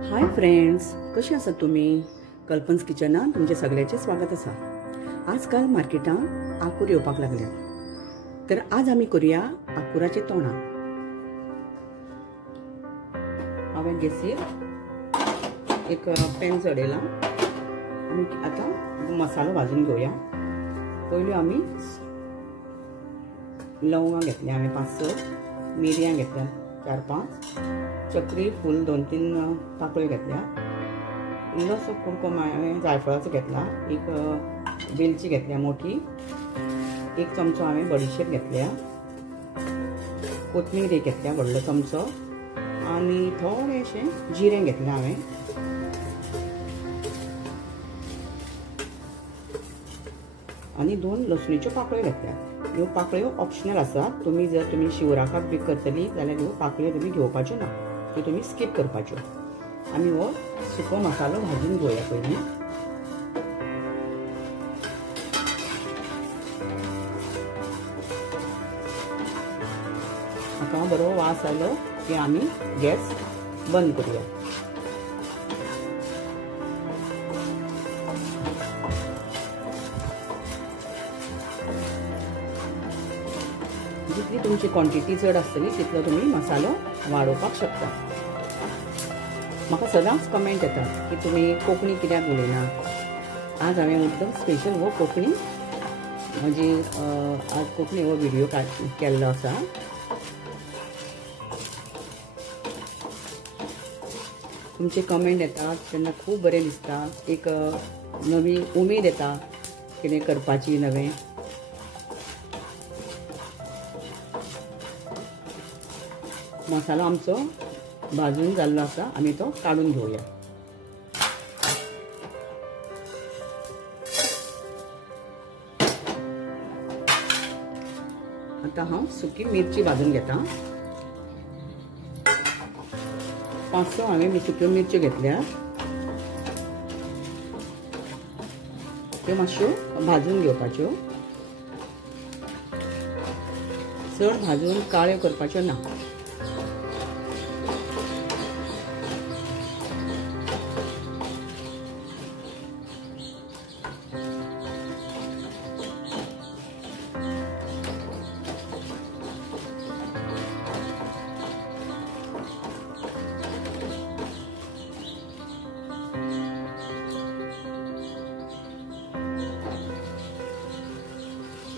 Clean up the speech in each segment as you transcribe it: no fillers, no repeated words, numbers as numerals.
Hi friends, कशी आसात तुम्ही? कल्पन्स किचनात तुमचे सगळ्याचे स्वागत आसा। आजकाल मार्केटात आंकूर येवपाक लागल्या, तर आज आमी करूया आंकुराचे तोंडां। हांवें गॅसीर एक पॅन चडयला आनी आतां मसालो भाजून घेवया। पयलीं आमी लवंगां घेतल्या, हांवें 5-6 मिरयां घेतल्या, 4-5 चक्री फूल 2-3 पाकळ्यो घेतल्या, इल्लोसो कुडको हांवें जायफळाचो घेतला, एक वेलची घेतल्या मोठी, 1 चमचो हांवें बडीशेप घेतल्या, कोथमीर एक घेतल्या व्हडलो चमचो, आनी थोडेशें जिरें घेतलें हांवें, आनी 2 लसणीच्यो पाकळ्यो घेतल्या। ह्यो पाकळ्यो ऑप्शनल आसा, जर तुम्ही शिवराकाक बी करतली जाल्यार ह्यो पाकळ्यो तुमी घेवपाच्यो ना, त्यो तुमी स्कीप करपाच्यो। आमी हो सुको मसालो भाजून घेवया पयलीं। आता बरो वास आयलो की आमी गॅस बंद करूया। जितली तुमची क्वॉन्टिटी चड आसतली तितलो तुमी मसालो वाडोवपाक शकता। म्हाका सदांच कमेंट येता की तुमी कोंकणी कित्याक उलयना। आज हांवें एकदम स्पेशल हो कोंकणी म्हणजे आज कोंकणी हो व्हिडिओ केल्लो आसा। तुमचे कमेंट येतात तेन्ना खूब बरें दिसता, एक नवी उमेद येता कितें करपाची नवें। मसालो आमचो भाजून जाल्लो आसा, आमी तो काडून घेवया। आता हांव सुकी मिरची भाजून घेता। 5-6 हांवें सुक्यो मिरच्यो घेतल्या, त्यो मातश्यो भाजून घेवपाच्यो, चड भाजून काळ्यो करपाच्यो ना।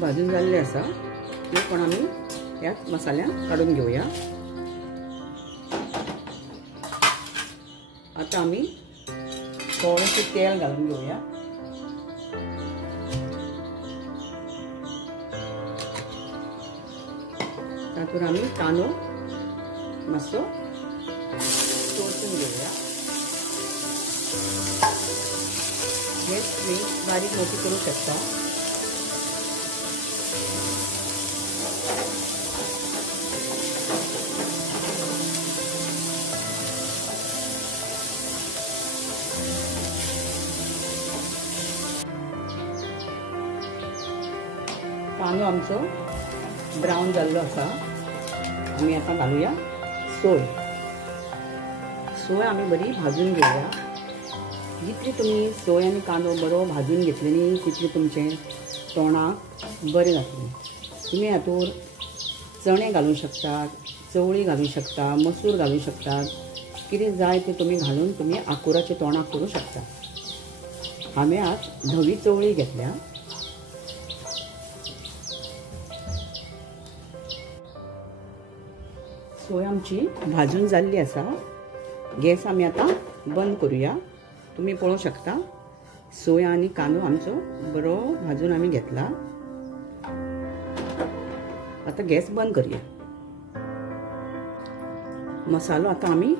भाजून जाल्ले आसा ते पण आमी ह्या मसाल्यान काडून घेवया। आता आमी थोडेशें तेल घालून घेवया। तातूंत आमी कांदो मातसो तळसून घेवया। गॅस तुम्ही बारीक मोठी करूं शकता। कांदो आमचो ब्रावन जाल्लो आसा, आमी आतां घालुया सोय। सोय आमी बरी भाजून घेवया। जितली तुमी सोय आनी कांदो बरो भाजून घेतले न्ही तितली तुमचे तोंडाक बरें जातलें। तुमी हातूंत चणे घालूंक शकतात, चवळी घालूंक शकता, मसूर घालूंक शकतात, कितें जाय तें तुमी घालून तुमी आंकुराचे तोंडाक करूं शकता। हांवें आज धवी चवळी घेतल्या। सोय आमची भाजून जाल्ली आसा। गॅस आमी आतां बंद करूया। तुमी पळोवंक शकता सोय आनी कांदो आमचो बरो भाजून आमी घेतला। आतां गॅस बंद करूया। मसालो आतां आमी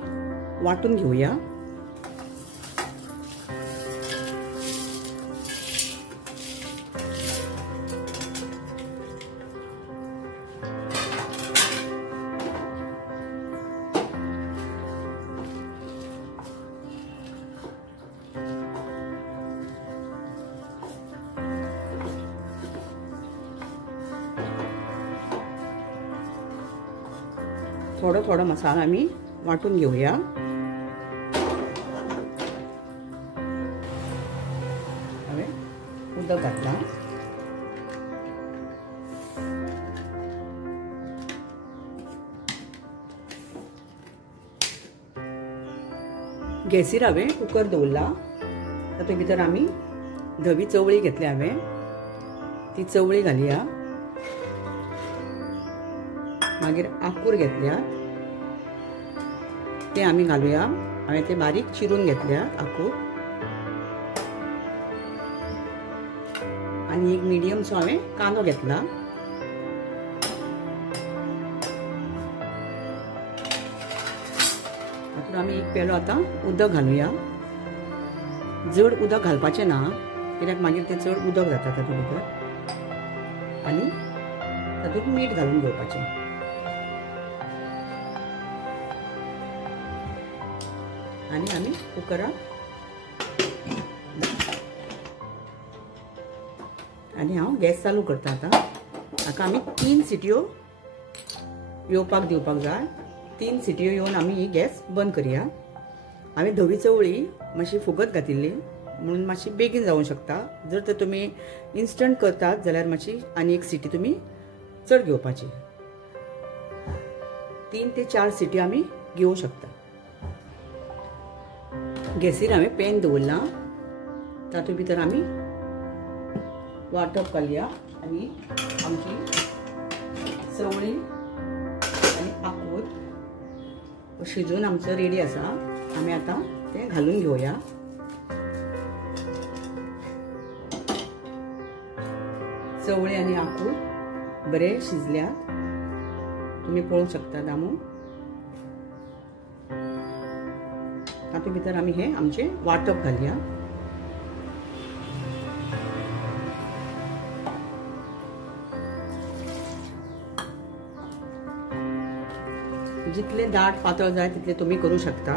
वाटून घेवया। थोडा थोडा मसाला आम्ही वाटून घेऊया। गॅसीर हांवें कुकर दवरला, तातूंत भितर आमी धवी चवळी घेतल्या, हांवें ती चवळी घालया, मागीर आंकूर घेतल्या ते आमी घालुया, हांवें ते बारीक चिरून घेतल्यात आंकूर, आनी एक मिडियमसो हांवें कांदो घेतला, तातूंत आमी एक पेलो आतां उदक घालुया, जड उदक घालपाचें ना कित्याक मागीर तें चड उदक जाता तातूंत भितर, आनी तातूंत मीठ घालून घेवपाचें, आनी आमी कुकराक आनी हांव गॅस चालू करता आतां, हाका आमी 3 सिटयो येवपाक दिवपाक जाय, 3 सिटयो येवन आमी ही गॅस बंद करया। हांवें धवी चवळी मातशी फुगत घातिल्ली म्हणून मातशी बेगीन जावंक शकता, जर तर तुमी इन्स्टंट करतात जाल्यार मातशी आनी एक सिटी तुमी चड घेवपाची, 3 ते 4 सिटी आमी घेवंक शकता। गॅसीर हांवें पॅन दवरला, तातूंत भितर आमी वांटप घालया, आनी आमची चवळी आनी आंकूर शिजून आमचो रेडी आसा, आमी आतां ते घालून घेवया। चवळी आनी आंकूर बरे शिजल्यात, तुमी पळोवंक शकता दामू, तातूंत भितर आमी हे आमचे वांटप घालया, जितले दाट पातळ जाय तितले तुम्ही करू शकता।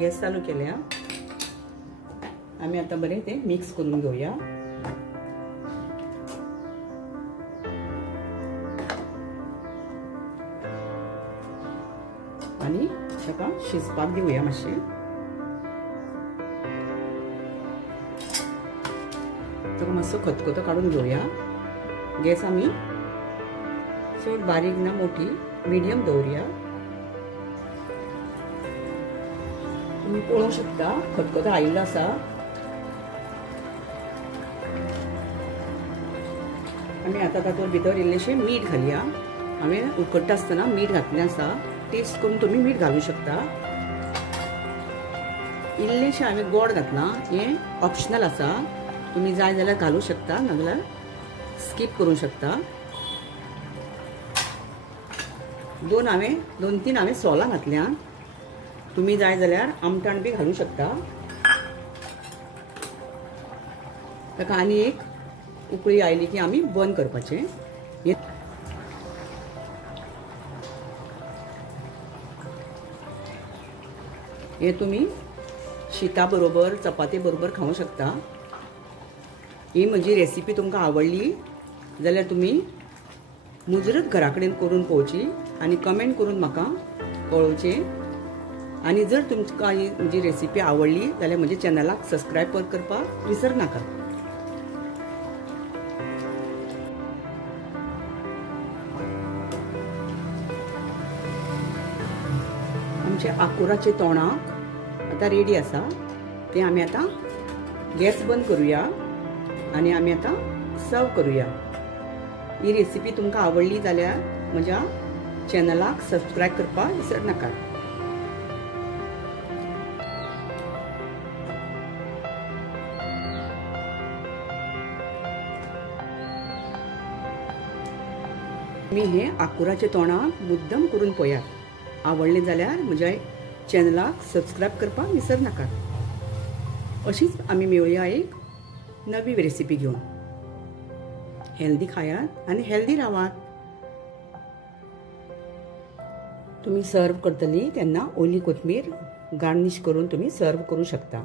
गॅस चालू केल्या, आम्ही आता बरे ते मिक्स करून घेऊया। आणि ताका शिजपाक दिवया मातशें। ताका मातसो खतखतो काढून घेऊया। गॅस आमी चड बारीक ना मोठी मिडियम दवरया। तुम्ही पळोवंक शकता खतखतो आयिल्लो आसा। आमी आता तातूंत भितर इल्लेशें मीठ घालया। हांवें उकडटा आसतना मीठ घातलें आसा। टेस्ट करून तुम्ही मीठ घालू शकता। इल्लेशें हांवें गोड घातलां, हें ऑप्शनल आसा। तुम्ही जाय जाल्यार घालू शकता, नाजाल्यार स्किप करूं शकता। दोन तीन हांवें सोलां घातल्या। तुम्ही जाय जाल्यार आमटाण बी घालू शकता। ताका आनी एक उकळी आयली की आमी बंद करपाचें। हे तुम्ही शीता बरोबर चपाती बरोबर खावंक शकता। ही म्हजी रेसिपी तुमकां आवडली जाल्यार तुम्ही मुजरत घरा कडेन करून पळोवची आनी कमेंट करून म्हाका कळोवचें। आनी जर तुमकां ही म्हजी रेसिपी आवडली जाल्यार म्हज्या चॅनलाक सबस्क्रायब करपाक विसर नाका। आमचे आकुराचे तोंडाक आता रेडी आसा। ते आमी आता गॅस बंद करूया आणि आमी आता सर्व करूया। ही रेसिपी तुमकां आवडली जाल्यार म्हज्या चॅनलाक सबस्क्रायब करपाक विसर नाका। मी हे आकुराचे तोंडाक मुद्दम करून पळयात। आवडले जाल्यार म्हज्या चॅनलाक सबस्क्रायब करपाक विसर नाका। अशीच आमी मेळुया एक नवी रेसिपी घेवन। हेल्दी खायात आणि हेल्दी रावात। तुम्ही सर्व करतली तेन्ना ओली कोथमीर गार्निश करून तुम्ही सर्व करू शकता।